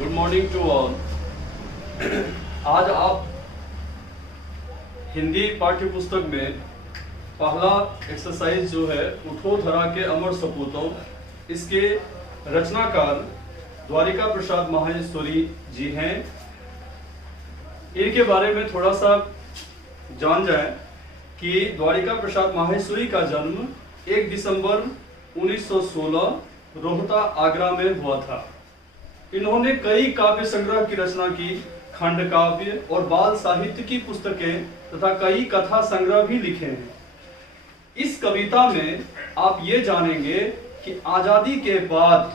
Good morning to all. आज आप हिंदी पाठ्य पुस्तक में पहला एक्सरसाइज जो है उठो धरा के अमर सपूतों, इसके रचनाकार द्वारिका प्रसाद माहेश्वरी जी हैं। इनके बारे में थोड़ा सा जान जाए कि द्वारिका प्रसाद माहेश्वरी का जन्म 1 दिसंबर 1916 रोहता आगरा में हुआ था। इन्होंने कई काव्य संग्रह की रचना की, खंड काव्य और बाल साहित्य की पुस्तकें तथा कई कथा संग्रह भी लिखे हैं। इस कविता में आप ये जानेंगे कि आजादी के बाद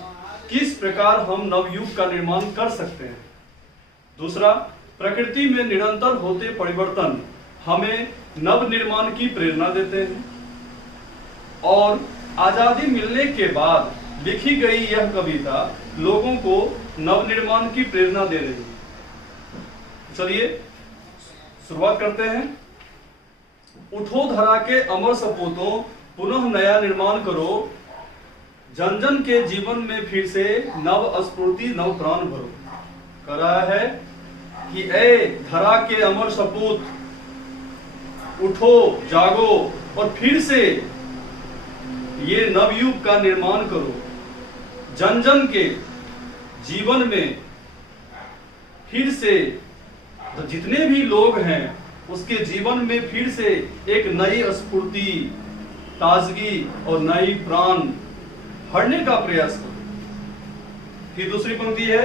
किस प्रकार हम नवयुग का निर्माण कर सकते हैं। दूसरा, प्रकृति में निरंतर होते परिवर्तन हमें नव निर्माण की प्रेरणा देते हैं। और आजादी मिलने के बाद लिखी गई यह कविता लोगों को नवनिर्माण की प्रेरणा दे रही है। चलिए शुरुआत करते हैं। उठो धरा के अमर सपूतों, पुनः नया निर्माण करो, जन जन के जीवन में फिर से नव स्फूर्ति नव प्राण भरो। कह रहा है कि ए धरा के अमर सपूत, उठो जागो और फिर से ये नवयुग का निर्माण करो। जन जन के जीवन में फिर से जितने भी लोग हैं उसके जीवन में फिर से एक नई स्फूर्ति, ताजगी और नई प्राण भरने का प्रयास करो। फिर दूसरी पंक्ति है,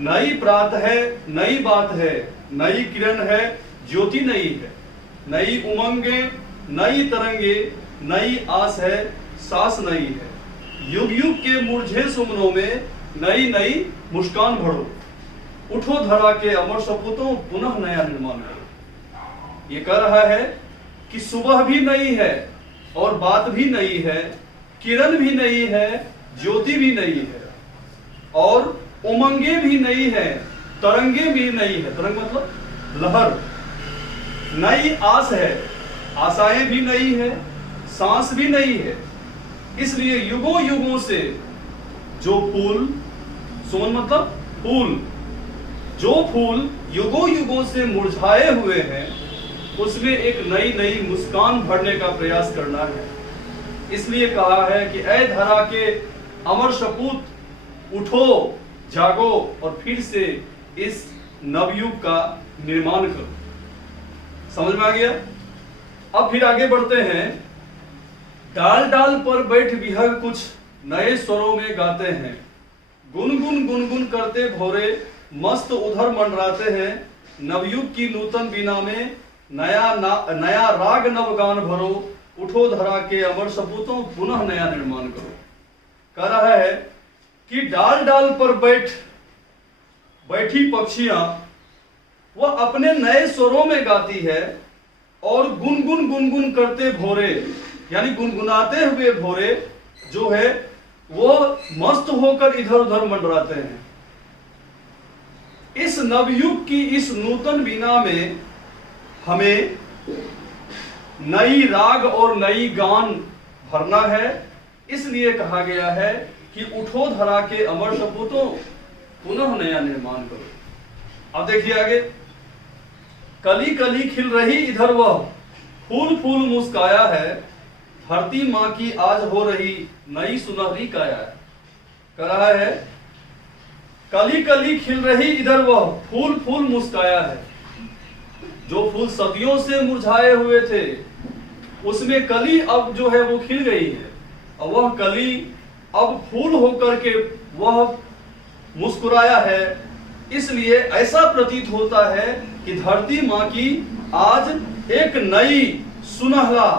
नई प्रात है, नई बात है, नई किरण है, ज्योति नई है, नई उमंगे, नई तरंगे, नई आस है, सांस नई है। युग युग के मुरझे सुमनों में नई नई मुस्कान भरो। उठो धरा के अमर सपूतों, पुनः नया निर्माण करो। ये कह रहा है कि सुबह भी नई है और बात भी नई है, किरण भी नई है, ज्योति भी नई है और उमंगे भी नई है, तरंगे भी नई है। तरंग मतलब लहर। नई आस है, आशाएं भी नई है, सांस भी नई है। इसलिए युगों युगों से जो फूल, सुमन मतलब फूल, जो फूल युगों युगों से मुरझाए हुए हैं उसमें एक नई नई मुस्कान भरने का प्रयास करना है। इसलिए कहा है कि ऐ धरा के अमर सपूत, उठो जागो और फिर से इस नवयुग का निर्माण करो। समझ में आ गया? अब फिर आगे बढ़ते हैं। डाल डाल पर बैठ विहग कुछ नए स्वरों में गाते हैं, गुनगुन गुनगुन करते भोरे मस्त उधर मंडराते हैं। नवयुग की नूतन बीना में नया राग नवगान भरो। उठो धरा के अमर सपूतों, पुनः नया निर्माण करो। कह रहा है कि डाल डाल पर बैठी पक्षियां वह अपने नए स्वरों में गाती है और गुनगुन गुनगुन करते भोरे, यानी गुनगुनाते हुए भोरे जो है वो मस्त होकर इधर उधर मंडराते हैं। इस नवयुग की इस नूतन बीना में हमें नई राग और नई गान भरना है। इसलिए कहा गया है कि उठो धरा के अमर सपूतों, पुनः नया निर्माण करो। अब देखिए आगे, कली कली खिल रही इधर वह, फूल फूल मुस्काया है, धरती माँ की आज हो रही नई सुनहरी काया है। कह रहा है कली कली खिल रही इधर वह, फूल फूल मुस्काया है। जो फूल सदियों से मुरझाए हुए थे उसमें कली अब जो है वो खिल गई है और वह कली अब फूल होकर के वह मुस्कुराया है। इसलिए ऐसा प्रतीत होता है कि धरती माँ की आज एक नई सुनहला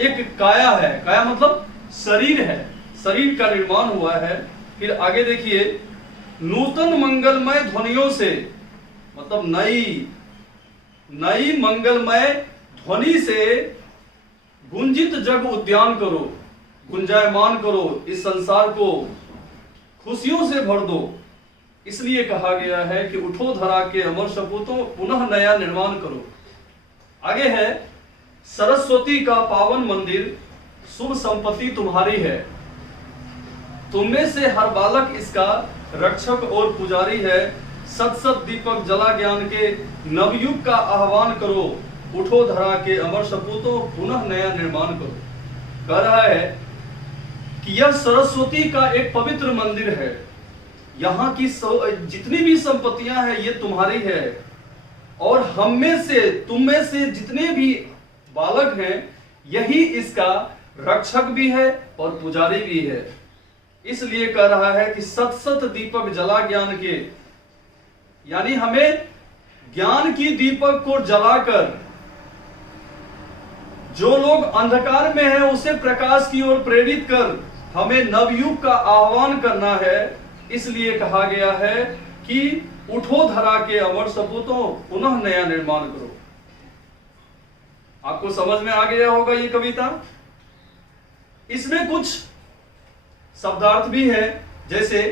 एक काया है। काया मतलब शरीर है, शरीर का निर्माण हुआ है। फिर आगे देखिए, नूतन मंगलमय ध्वनियों से, मतलब नई मंगलमय ध्वनि से गुंजित जग उद्यान करो, गुंजायमान करो, इस संसार को खुशियों से भर दो। इसलिए कहा गया है कि उठो धरा के अमर सपूतों, पुनः नया निर्माण करो। आगे है, सरस्वती का पावन मंदिर, शुभ संपत्ति तुम्हारी है। तुम में से हर बालक इसका रक्षक और पुजारी है। सत सत दीपक जला ज्ञान के, नवयुग का आह्वान करो, उठो धरा के अमर सपूतों, पुनः नया निर्माण करो। कह रहा है कि यह सरस्वती का एक पवित्र मंदिर है, यहाँ की जितनी भी संपत्तियां हैं ये तुम्हारी है, और हम में से, तुम में से जितने भी बालक हैं यही इसका रक्षक भी है और पुजारी भी है। इसलिए कह रहा है कि सत सत दीपक जला ज्ञान के, यानी हमें ज्ञान की दीपक को जलाकर जो लोग अंधकार में हैं उसे प्रकाश की ओर प्रेरित कर हमें नवयुग का आह्वान करना है। इसलिए कहा गया है कि उठो धरा के अमर सपूतों, पुनः नया निर्माण करो। आपको समझ में आ गया होगा ये कविता। इसमें कुछ शब्दार्थ भी है, जैसे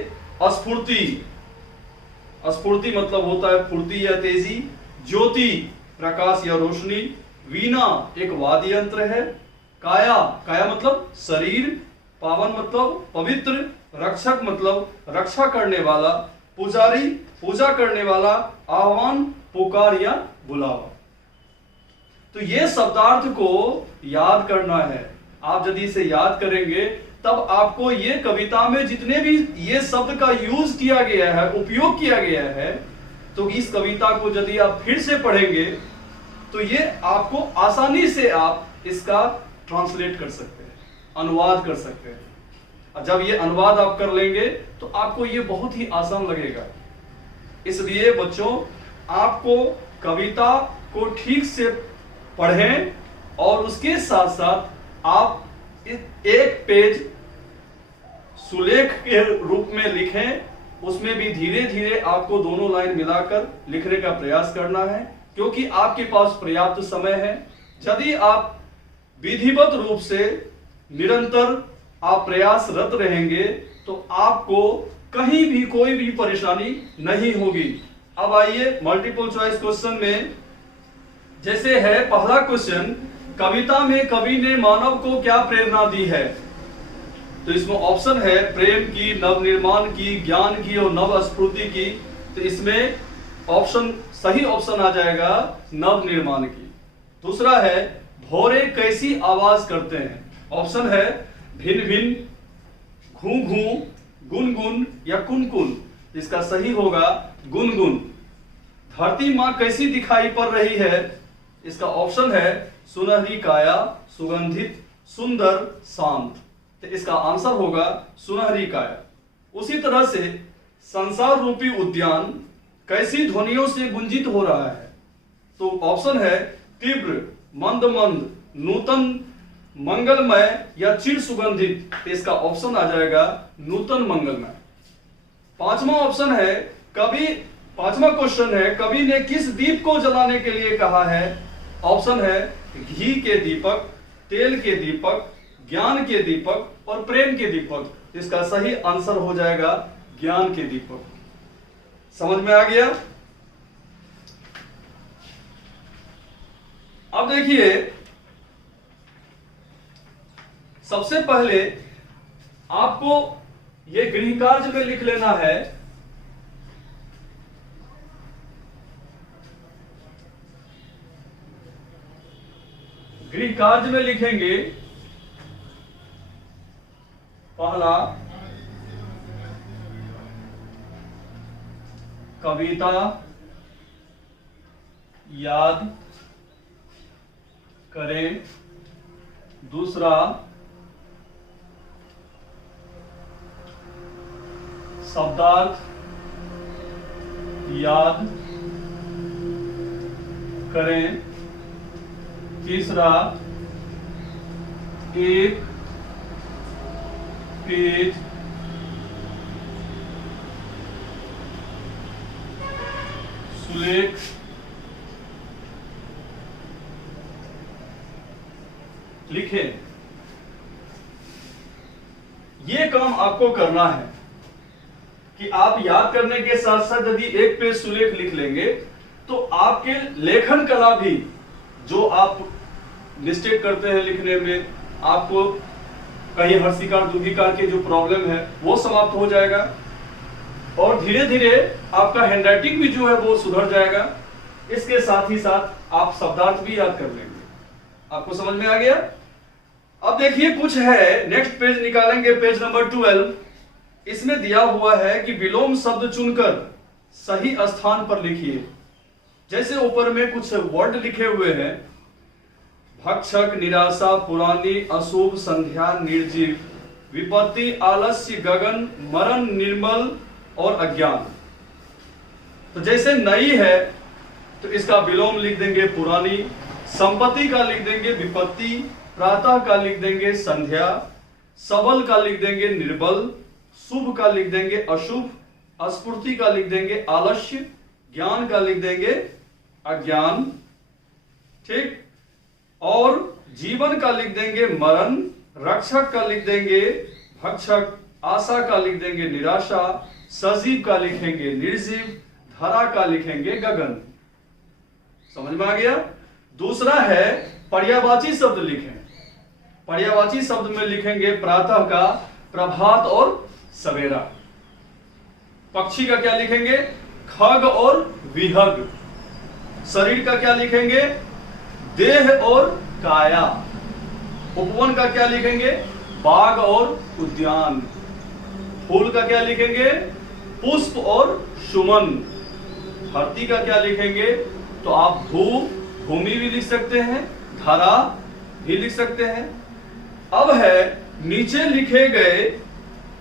स्फूर्ति। स्फूर्ति मतलब होता है फुर्ती या तेजी। ज्योति प्रकाश या रोशनी। वीणा एक वाद्य यंत्र है। काया, काया मतलब शरीर। पावन मतलब पवित्र। रक्षक मतलब रक्षा करने वाला। पुजारी पूजा करने वाला। आह्वान पुकार या बुलावा। तो ये शब्दार्थ को याद करना है। आप यदि इसे याद करेंगे तब आपको ये कविता में जितने भी ये शब्द का यूज किया गया है, उपयोग किया गया है, तो इस कविता को यदि आप फिर से पढ़ेंगे तो ये आपको आसानी से आप इसका ट्रांसलेट कर सकते हैं, अनुवाद कर सकते हैं। और जब ये अनुवाद आप कर लेंगे तो आपको ये बहुत ही आसान लगेगा। इसलिए बच्चों, आपको कविता को ठीक से पढ़ें और उसके साथ साथ आप एक पेज सुलेख के रूप में लिखें। उसमें भी धीरे धीरे आपको दोनों लाइन मिलाकर लिखने का प्रयास करना है, क्योंकि आपके पास पर्याप्त समय है। यदि आप विधिवत रूप से निरंतर आप प्रयासरत रहेंगे तो आपको कहीं भी कोई भी परेशानी नहीं होगी। अब आइए मल्टीपल चॉइस क्वेश्चन में, जैसे है पहला क्वेश्चन, कविता में कवि ने मानव को क्या प्रेरणा दी है? तो इसमें ऑप्शन है प्रेम की, नवनिर्माण की, ज्ञान की और नव स्फूर्ति की। तो इसमें ऑप्शन, सही ऑप्शन आ जाएगा नवनिर्माण की। दूसरा है भौरे कैसी आवाज करते हैं? ऑप्शन है भिन भिन, घू घू, गुनगुन या कुनकुन। इसका सही होगा गुनगुन। धरती मां कैसी दिखाई पड़ रही है? इसका ऑप्शन है सुनहरी काया, सुगंधित, सुंदर, शांत। तो इसका आंसर होगा सुनहरी काया। उसी तरह से संसार रूपी उद्यान कैसी ध्वनियों से गुंजित हो रहा है? तो ऑप्शन है तीव्र, मंद मंद, नूतन, मंगलमय या चिर सुगंधित। इसका ऑप्शन आ जाएगा नूतन मंगलमय। पांचवा ऑप्शन है पांचवा क्वेश्चन है कवि ने किस दीप को जलाने के लिए कहा है? ऑप्शन है घी के दीपक, तेल के दीपक, ज्ञान के दीपक और प्रेम के दीपक। इसका सही आंसर हो जाएगा ज्ञान के दीपक। समझ में आ गया? अब देखिए, सबसे पहले आपको यह गृह कार्य में लिख लेना है गृह कार्य में लिखेंगे पहला कविता याद करें। दूसरा शब्दार्थ याद करें। तीसरा एक पेज सुलेख लिखें। ये काम आपको करना है कि आप याद करने के साथ साथ यदि एक पेज सुलेख लिख लेंगे तो आपके लेखन कला भी, जो आप मिस्टेक करते हैं लिखने में, आपको कहीं हर्षिकार दुर्घिकार के जो प्रॉब्लम है वो समाप्त हो जाएगा। और धीरे धीरे आपका हैंडराइटिंग भी जो है वो सुधर जाएगा। इसके साथ ही साथ आप शब्दार्थ भी याद कर लेंगे। आपको समझ में आ गया? अब देखिए कुछ है, नेक्स्ट पेज निकालेंगे, पेज नंबर 12। इसमें दिया हुआ है कि विलोम शब्द चुनकर सही स्थान पर लिखिए। जैसे ऊपर में कुछ वर्ड लिखे हुए हैं, भक्षक, निराशा, पुरानी, अशुभ, संध्या, निर्जीव, विपत्ति, आलस्य, गगन, मरण, निर्मल और अज्ञान। तो जैसे नई है तो इसका विलोम लिख देंगे पुरानी, संपत्ति का लिख देंगे विपत्ति, प्रातः का लिख देंगे संध्या, सबल का लिख देंगे निर्बल, शुभ का लिख देंगे अशुभ, स्फूर्ति का लिख देंगे आलस्य, ज्ञान का लिख देंगे अज्ञान, ठीक, और जीवन का लिख देंगे मरण, रक्षक का लिख देंगे भक्षक, आशा का लिख देंगे निराशा, सजीव का लिखेंगे निर्जीव, धरा का लिखेंगे गगन। समझ में आ गया? दूसरा है पर्यायवाची शब्द लिखें। पर्यायवाची शब्द में लिखेंगे प्रातः का प्रभात और सवेरा। पक्षी का क्या लिखेंगे? खग और विहग। शरीर का क्या लिखेंगे? देह और काया। उपवन का क्या लिखेंगे? बाग और उद्यान। फूल का क्या लिखेंगे? पुष्प और सुमन। धरती का क्या लिखेंगे? तो आप भूमि भी लिख सकते हैं, धरा भी लिख सकते हैं। अब है नीचे लिखे गए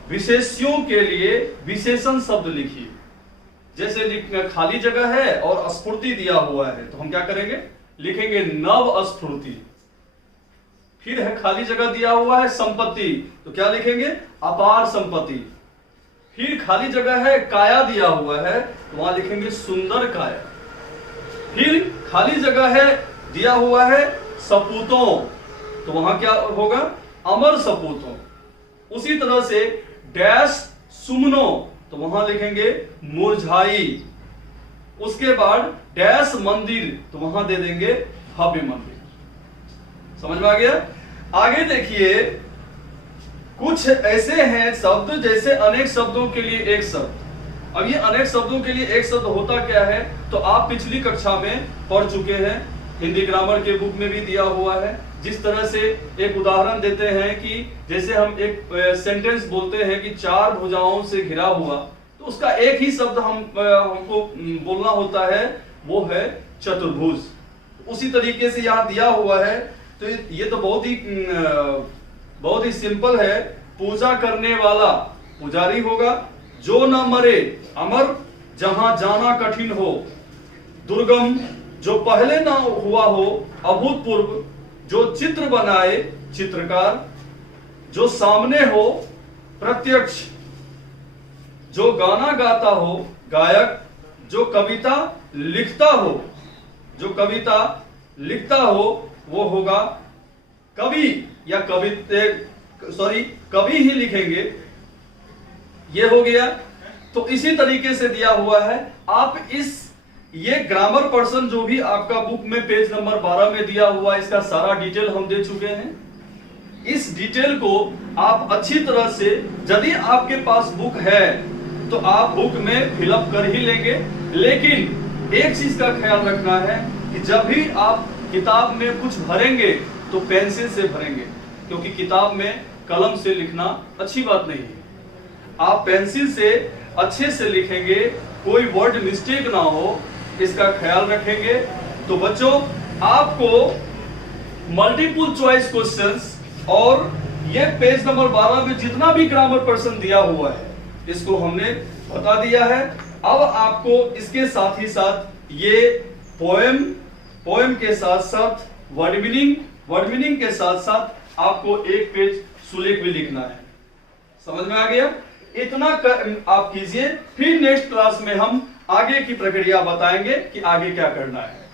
विशेष्यों के लिए विशेषण शब्द लिखिए। जैसे खाली जगह है और स्फूर्ति दिया हुआ है तो हम क्या करेंगे? लिखेंगे नव स्फूर्ति। फिर है खाली जगह दिया हुआ है संपत्ति, तो क्या लिखेंगे? अपार संपत्ति। फिर खाली जगह है काया दिया हुआ है तो वहां लिखेंगे सुंदर काया। फिर खाली जगह है दिया हुआ है सपूतों, तो वहां क्या होगा? अमर सपूतों। उसी तरह से डैश सुमनो, तो वहां लिखेंगे मुरझाई। उसके बाद डैश मंदिर, तो वहां दे देंगे भव्य मंदिर। समझ में आ गया? आगे देखिए, कुछ ऐसे हैं शब्द जैसे अनेक शब्दों के लिए एक शब्द। अब ये अनेक शब्दों के लिए एक शब्द होता क्या है तो आप पिछली कक्षा में पढ़ चुके हैं, हिंदी ग्रामर के बुक में भी दिया हुआ है। जिस तरह से एक उदाहरण देते हैं कि जैसे हम एक सेंटेंस बोलते हैं कि चार भुजाओं से घिरा हुआ, तो उसका एक ही शब्द हमको बोलना होता है, वो है चतुर्भुज। उसी तरीके से यहाँ दिया हुआ है, तो ये तो बहुत ही सिंपल है। पूजा करने वाला पुजारी होगा, जो न मरे अमर, जहां जाना कठिन हो, दुर्गम जो पहले ना हुआ हो, अभूतपूर्व जो चित्र बनाए चित्रकार, जो सामने हो प्रत्यक्ष, जो गाना गाता हो गायक, जो कविता लिखता हो, जो कविता लिखता हो वो होगा कवि या कवि ही लिखेंगे। ये हो गया। तो इसी तरीके से दिया हुआ है। आप ये ग्रामर पर्सन जो भी आपका बुक में पेज नंबर 12 में दिया हुआ, इसका सारा डिटेल हम दे चुके हैं। इस डिटेल को आप अच्छी तरह से, यदि आपके पास बुक है तो आप बुक में फिलअप कर ही लेंगे। लेकिन एक चीज का ख्याल रखना है कि जब भी आप किताब में कुछ भरेंगे तो पेंसिल से भरेंगे, क्योंकि किताब में कलम से लिखना अच्छी बात नहीं है। आप पेंसिल से अच्छे से लिखेंगे, कोई वर्ड मिस्टेक ना हो, इसका ख्याल रखेंगे। तो बच्चों, आपको मल्टीपल चॉइस क्वेश्चंस और ये पेज नंबर 12 में जितना भी ग्रामर पर्सन दिया हुआ है, इसको हमने बता दिया है। अब आपको इसके साथ ही साथ ये पोएम के साथ साथ वर्ड मीनिंग के साथ साथ आपको एक पेज सुलेख भी लिखना है। समझ में आ गया? इतना आप कीजिए, फिर नेक्स्ट क्लास में हम आगे की प्रक्रिया बताएंगे कि आगे क्या करना है।